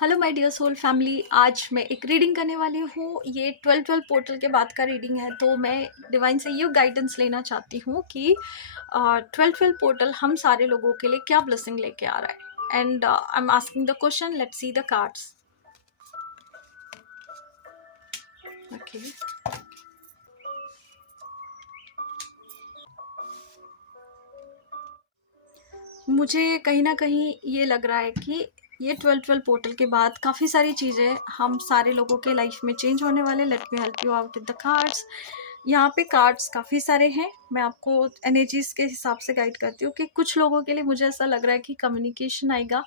Hello my dear soul family. आज मैं एक रीडिंग करने वाली हूँ। ये 12-12 पोर्टल के बाद का रीडिंग है, तो मैं डिवाइन से ये गाइडेंस लेना चाहती हूँ कि 12-12 पोर्टल हम सारे लोगों के लिए क्या ब्लेसिंग लेके आ रहा है। And I am asking the question, let's see the cards. Okay, मुझे कहीं ना कहीं ये लग रहा है कि ये 12-12 पोर्टल के बाद काफ़ी सारी चीज़ें हम सारे लोगों के लाइफ में चेंज होने वाले। Let me help you out with the cards. यहाँ पे कार्ड्स काफ़ी सारे हैं। मैं आपको एनर्जीज के हिसाब से गाइड करती हूँ कि कुछ लोगों के लिए मुझे ऐसा लग रहा है कि कम्युनिकेशन आएगा।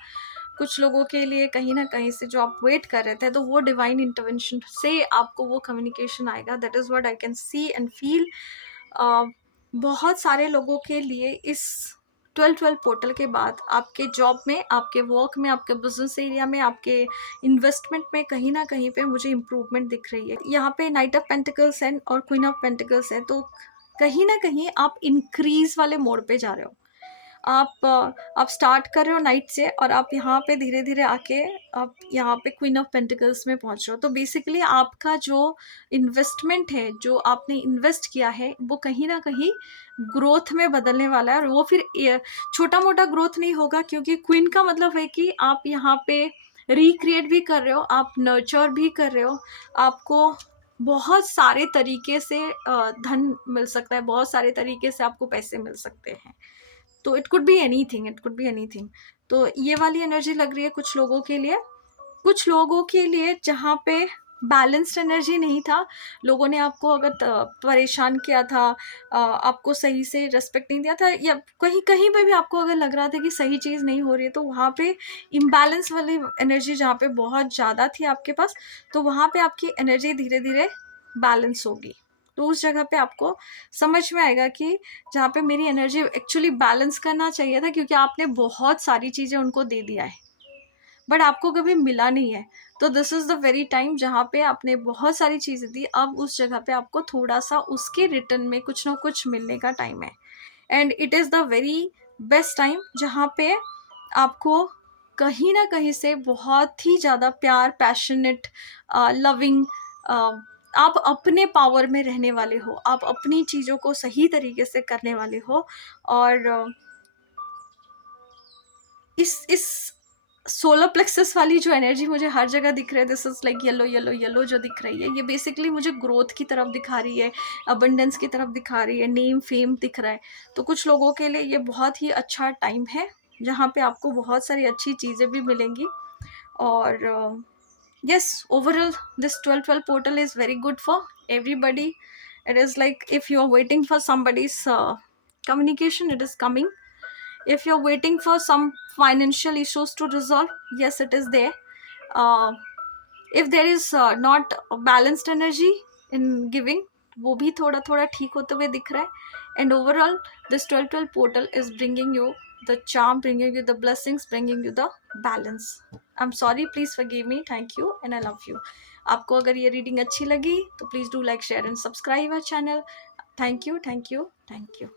कुछ लोगों के लिए कहीं ना कहीं से जो आप वेट कर रहे थे, तो वो डिवाइन इंटरवेंशन से आपको वो कम्युनिकेशन आएगा। That is what I can see and feel. बहुत सारे लोगों के लिए इस 12-12 पोर्टल के बाद आपके जॉब में, आपके वर्क में, आपके बिजनेस एरिया में, आपके इन्वेस्टमेंट में कहीं ना कहीं पे मुझे इम्प्रूवमेंट दिख रही है। यहाँ पे नाइट ऑफ पेंटिकल्स है और क्वीन ऑफ पेंटिकल्स है, तो कहीं ना कहीं आप इंक्रीज वाले मोड पे जा रहे हो। आप स्टार्ट कर रहे हो नाइट से और आप यहाँ पे धीरे धीरे आके आप यहाँ पे क्वीन ऑफ पेंटिकल्स में पहुंच रहे हो। तो बेसिकली आपका जो इन्वेस्टमेंट है, जो आपने इन्वेस्ट किया है, वो कहीं ना कहीं ग्रोथ में बदलने वाला है। और वो फिर छोटा मोटा ग्रोथ नहीं होगा, क्योंकि क्वीन का मतलब है कि आप यहाँ पे रिक्रिएट भी कर रहे हो, आप नर्चर भी कर रहे हो। आपको बहुत सारे तरीके से धन मिल सकता है, बहुत सारे तरीके से आपको पैसे मिल सकते हैं। तो it could be anything, it could be anything. तो ये वाली एनर्जी लग रही है कुछ लोगों के लिए। कुछ लोगों के लिए जहाँ पे बैलेंस्ड एनर्जी नहीं था, लोगों ने आपको अगर परेशान किया था, आपको सही से रेस्पेक्ट नहीं दिया था, या कहीं कहीं पे भी आपको अगर लग रहा था कि सही चीज़ नहीं हो रही है, तो वहाँ पे इम्बैलेंस वाली एनर्जी जहाँ पे बहुत ज़्यादा थी आपके पास, तो वहाँ पे आपकी एनर्जी धीरे धीरे बैलेंस होगी। तो उस जगह पे आपको समझ में आएगा कि जहाँ पे मेरी एनर्जी एक्चुअली बैलेंस करना चाहिए था, क्योंकि आपने बहुत सारी चीज़ें उनको दे दिया है बट आपको कभी मिला नहीं है। तो this is the very time जहाँ पे आपने बहुत सारी चीज़ें दी, अब उस जगह पे आपको थोड़ा सा उसके रिटर्न में कुछ ना कुछ मिलने का टाइम है। And it is the very best time जहाँ पे आपको कहीं ना कहीं से बहुत ही ज़्यादा प्यार, पैशनेट, लविंग, आप अपने पावर में रहने वाले हो, आप अपनी चीज़ों को सही तरीके से करने वाले हो। और इस सोलर प्लेक्सस वाली जो एनर्जी मुझे हर जगह दिख रहा है, this is like yellow yellow yellow जो दिख रही है, ये बेसिकली मुझे ग्रोथ की तरफ दिखा रही है, अबंडेंस की तरफ दिखा रही है, नेम फेम दिख रहा है। तो कुछ लोगों के लिए ये बहुत ही अच्छा टाइम है जहाँ पे आपको बहुत सारी अच्छी चीज़ें भी मिलेंगी। और yes, overall this 12-12 portal is very good for everybody. It is like if you are waiting for somebody's communication, it is coming. If you're waiting for some financial issues to resolve, yes, it is there. uh, if there is not a balanced energy in giving, वो भी थोड़ा थोड़ा ठीक होते हुए दिख रहा है। And overall this 12-12 portal is bringing you the charm, bringing you the blessings, bringing you the balance. I'm sorry, please forgive me. Thank you and I love you. आपको अगर ये रीडिंग अच्छी लगी तो please do like, share and subscribe our channel. Thank you, thank you, thank you.